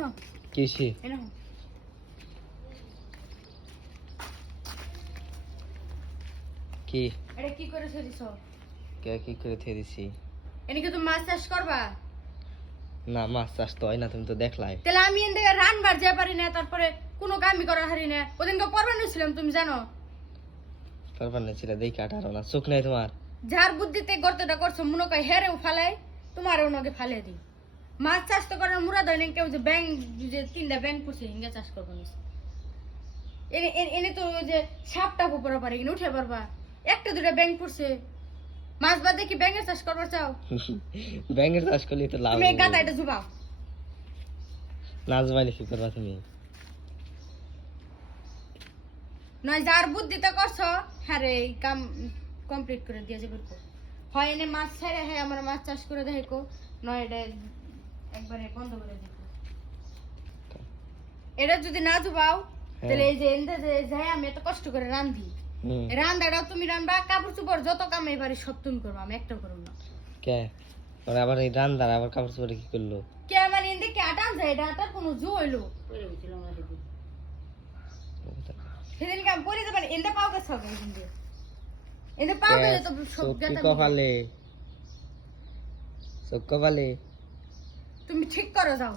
হো কিসে কি? এটা কি করে ছেড়েছ কে কি করে থে দিছি এনে মাছ চাষ করবা? না মাছ চাষ তো হয় না তুমি তো দেখলাই। তাহলে আমি এন থেকে রানবার যে পারি না তারপরে কোনো কামই করা হারি না। ওদিনকে পরবার ছিলাম তুমি জানো। তারপর না ছিল দেখে আঠারো না চোখ নাই তোমার। যার বুদ্ধিতে গর্তটা করছ মনে কয় হেরেও ফালাই তোমার ওনাকে ফালে দিই। মাছ চাষ তো করার মুরাদ হয় না কেউ যে ব্যাংক যে তিনটা ব্যাংক করছে হিঙ্গা চাষ করব এনে এনে- তো যে সাপটা উপরে পারে কিনা উঠে পারবা। একটা দুটা ব্যাংক পড়ছে মাছ বাদ দেখি ব্যাংকের চাষ করবার চাও? ব্যাঙের চাষ করলে তো লাভ তুমি এই গাদা এটা জুবাও নাচ বাইলে কি করবা তুমি? নয় যার বুদ্ধিতে করছ হ্যাঁ রে এই কাম কমপ্লিট করে দিয়ে যাবে হয় এনে মাছ ছেড়ে হ্যাঁ আমার মাছ চাষ করে দেখো নয় এটা একবারে বন্ধ করে দেখো এটা যদি না জুবাও তাহলে এই যে এনতে যে যাই আমি এত কষ্ট করে রান্ধি। রান্দাটাও তুমি রান্না কাপড় চোপড় যত কাম এবারে সব তুমি করব আমি একটা করব না। কে? ওরা আবার এই রান্দার আবার কাপড় চোপড়ে কি করল? কে আমার এনতে কি আটান যায় এটা আটার কোনো জো হইল। সেদিন কাম করে দেবেন এনতে পাও এনতে। এনতে পাও গেলে তো সব কপালে? চোখ কপালে? তুমি ঠিক করো যাও।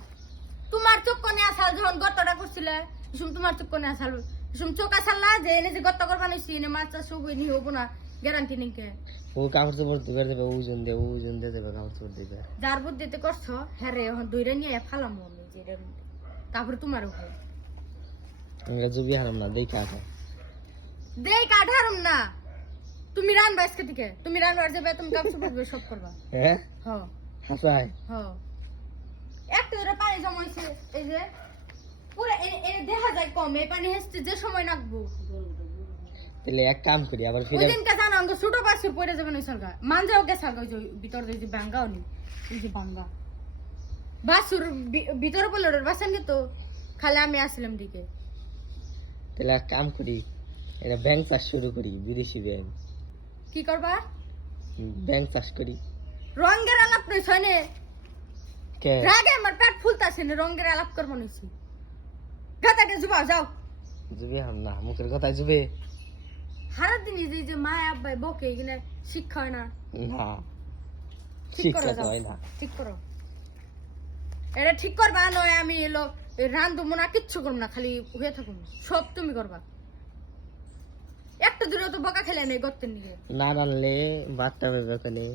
তোমার চোখ কোনে আসাল যখন গতটা করছিলে শুন তোমার চোখ কোনে আসাল শুন চোখ আসাল না যে এনে যে গত করবা নিছি এনে মাছ চাষ হব নি হব না গ্যারান্টি নেই কে? ও কাপড় চোপড় দিবে দেবে ওজন দিয়ে ওজন দিয়ে দেবে কাপড় চোপড় দিবে। যার বুদ্ধিতে করছ হ্যাঁ রে এখন দইরা নিয়ে ফালাম আমি যে। তারপরে তোমার উপরে। আমরা জুবি হারাম না দেই কাঠারম না। তুমি রানবা আজকে থেকে তুমি যাবে তুমি কাপড় চোপড় সব করবা। হ্যাঁ? হ। হাসায় হ। একটু ধরে পানি জমাইছে এই যে পুরো এনে দেখা যায় কম এই পানি হেসতে যে সময় নাকবো তাহলে এক কাম করি আবার ওই দিনকে জানো আমাকে ছোট বাসুর পড়ে যাবে না সরকার মানজাও গেছে আগে ওই যে ভিতর দিয়ে যে বাঙ্গাও নি এই যে বাঙ্গা। বাসুর ভিতরে পড়লে বাসান তো খালি আমি আসলাম দিকে। তাহলে এক কাম করি এটা ব্যাংক চাষ শুরু করি বিদেশি ব্যাংক। কি করবা? ব্যাংক চাষ করি। রঙের আলাপ শোনে কে? রাগে আমার পেট ফুলতাছে না রঙের আলাপ করব নিছি গাতাকে জুবাও যাও। জুবি হারাম না মুখের জুবে। সারা দিন এই যে- যে মা আব্বাই বকে শিক্ষা হয় না। না ঠিক শিক্ষা তো হয় না। ঠিক করো। এটা ঠিক করবা নয় আমি এলো রান্ধবো না কিচ্ছু করব না খালি হয়ে থাকুন। সব তুমি করবা। একটা দূরে তো বকা খেলে নেই গর্তের নিয়ে না রানলে বাচ্চা হবে ওখানে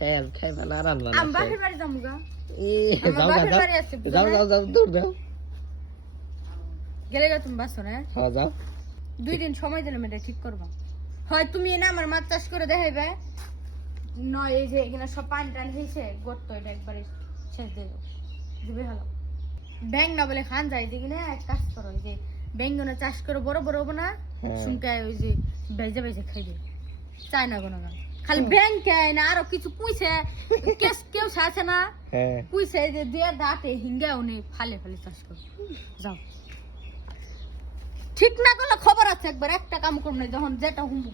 খেয়ে খাইবা না রানবা না আমি বাপের বাড়ি যাব গা। এ, আমার যাও যাও বাড়ি আছে, বুঝো যাও যাও যাও দাও গেলে গা তুমি বাসো না? হ্যাঁ যাও। দুই দিন সময় দিলাম এটা ঠিক করবা। হয় তুমি এনে আমার মাছ চাষ করে দেখাইবে। নয় এই যে এখানে সব পানি টানি হয়েছে গর্ত এটা একবারে শেষ দিয়ে দিবে। ভালো। ব্যাং না বলে খান যায় যে কিনা এক কাজ করো যে বেঙ্গনে চাষ করে বড় বড় হব না হ্যাঁ। শুনকায় ওই যে বেজে বেজে খাইবে। চায় না কোনো গান খালি ব্যাংকে না আরও কিছু পুইছে কেস কেউ আছে না। হ্যাঁ। পুইছে যে দুই দাঁতে হিঙ্গা উনি ফালে ফালে চাষ করে যাও। ঠিক না করলে খবর আছে একবার একটা কাম করুন যখন যেটা হুম